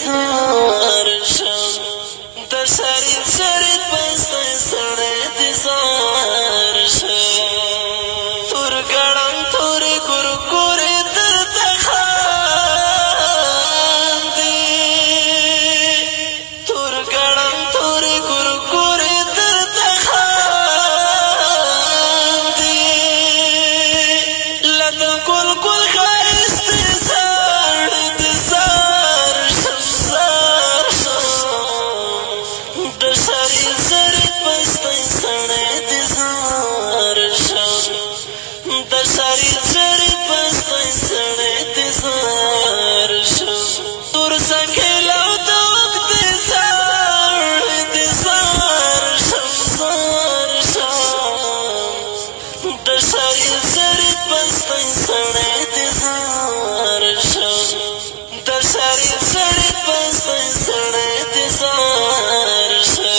انتظار شم د سری سری پسته سړی انتظار شم تور ګړم تور ګور درته خاندي تور ګړم تور ګور درته خاندي لکه ګل ګل ښایسته زړ د زار شم زار شم د سری سری پسته سړی انتظار شم د سری سری پسته سړی انتظار شم تور سکیلو د وخت زار انتظار شم زار شم د سری سری پسته سړی انتظار شم د سری سری پسته سړی انتظار شم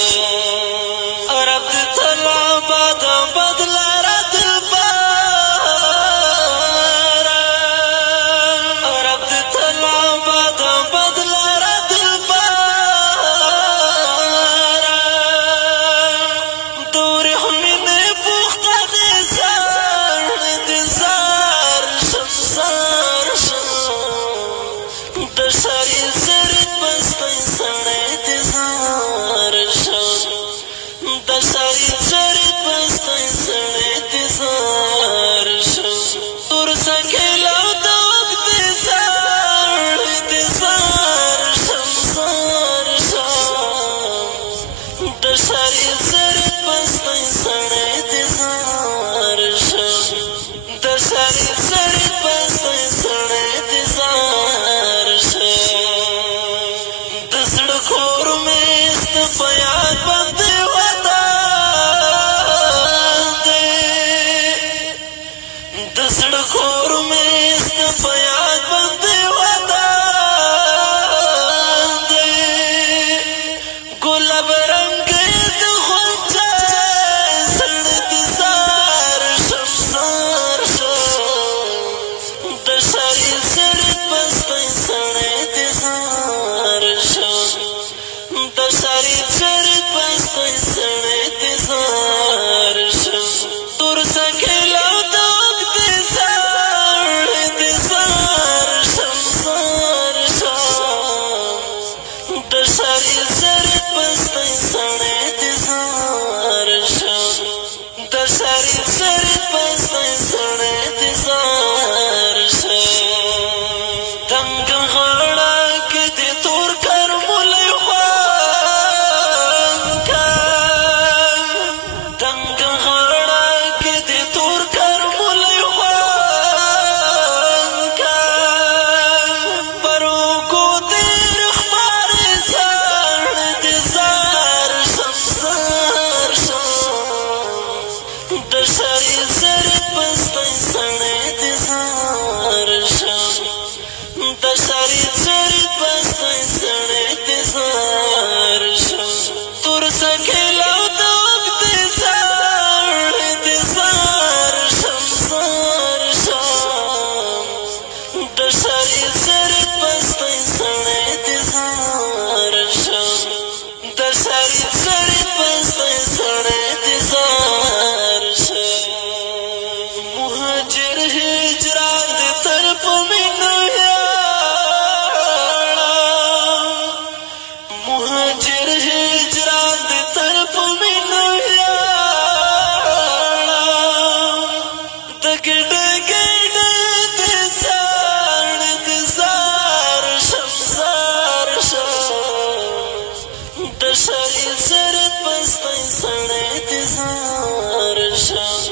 رب دې تلا باد بدل را دلبر رب دې تلا باد بدل را دلبر دور همینه پوخته دې زار انتظار شم زار شم د سری سری پسته سړی انتظار شم د سری سری پسته سړی انتظار شم تور سکیلو د وخت زار انتظار شم زار شم د سری سری پسته سړی انتظار شم د سری سری پسته سړی انتظار شم د زړه کور مې ستا په یاد باندې ودان دی د زړه کور مې ستا په یاد باندې ودان دی ګلاب رنګې د غونچه زړه انتظار شم زار شم د سری سری پسته سړی انتظار شم د سری سری پسته سړی انتظار شم تور سکیلو د وخت زار انتظار شم زار شم د سری سری پسته سړی انتظار شم د سری سری پسته سړی انتظار شم دنګ غاړه کې دې تور کرملی خوند کا دنګ غاړه کې دې تور کرملی خوند کا پر اوږو تېر ښکاري زړ انتظار شم زار شم د سری سری پسته سړی انتظار شم د سری سری پسته سړی انتظار شم تور سکیلو د وخت زار انتظار شم زار شم د سری سری پسته سړی انتظار شم د سری سری پسته سړی انتظار شم مهاجر هجران دې تر په مینو یاړم مهاجر هجران دې تر په مینو یاړم د ګډه ګډه دې زار انتظار شم زار شم د سری سری پسته سړی انتظار شم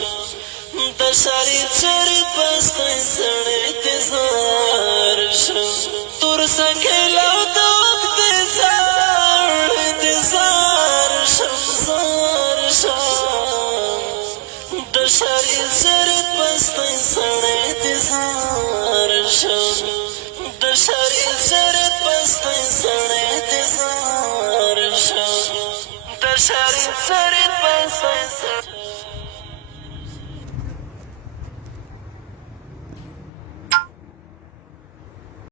د سری سری پسته سړی انتظار شم تور سکیلو د وخت زار انتظار شم زار شم د سری سری پسته سړی انتظار شم د سری سری پسته سړی انتظار شم د سری سری پسته